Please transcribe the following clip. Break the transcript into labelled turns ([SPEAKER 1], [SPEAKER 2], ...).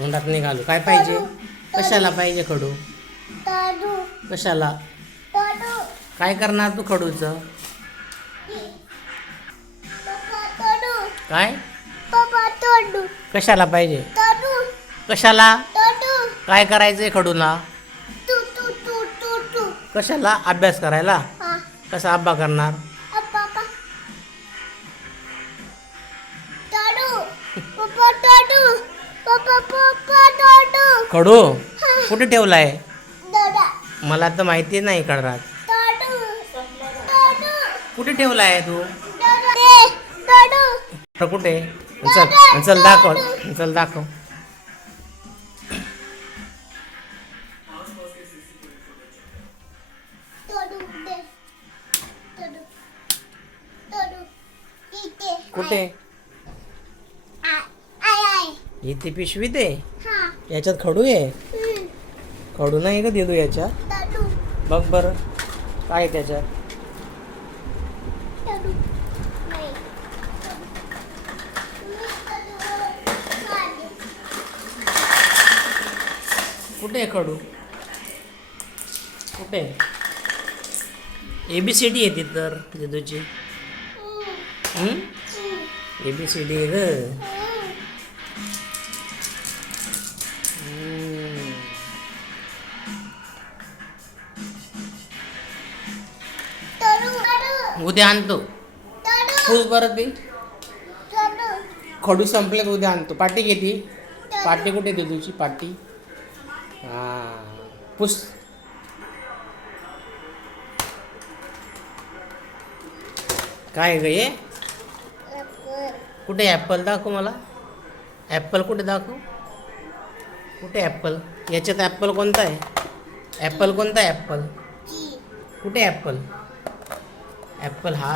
[SPEAKER 1] तोंडात निघालो. काय पाहिजे? कशाला पाहिजे खडू? कशाला? काय करणार तू खडूचं? काय? कशाला पाहिजे? कशाला? काय करायचंय खडूला? कशाला? अभ्यास करायला? कसा अभ्यास करणार? खडू कुठे ठेवलाय? मला तर माहिती नाही कळरात कुठे ठेवलाय तू?
[SPEAKER 2] दे
[SPEAKER 1] कुठे? चल चल दाखव. चल दाखव.
[SPEAKER 2] दे.
[SPEAKER 1] कुठे? इथे आहे?
[SPEAKER 2] हा.
[SPEAKER 1] याच्यात खडू आहे. खडू नाही का देतो याच्यात? बघ बरं. काय त्याच्यात. कुठे आहे खडू? कुठे ए बी सी डी आहे ती तर देदूची. ए बी सी डी आहे ग. उद्या आणतो.
[SPEAKER 2] तोडू
[SPEAKER 1] परत बरं ती खडू संपले तर उद्या आणतो. पाटी घेती? पाटी कुठे देदूची पाटी? हां. पुस काय ग हे? कुठे ॲपल दाखव मला? ॲपल कुठे दाखव? कुठे ॲपल? याच्यात ॲपल कोणता आहे? ॲपल कोणता आहे ॲपल? कुठे ॲपल? ॲपल हा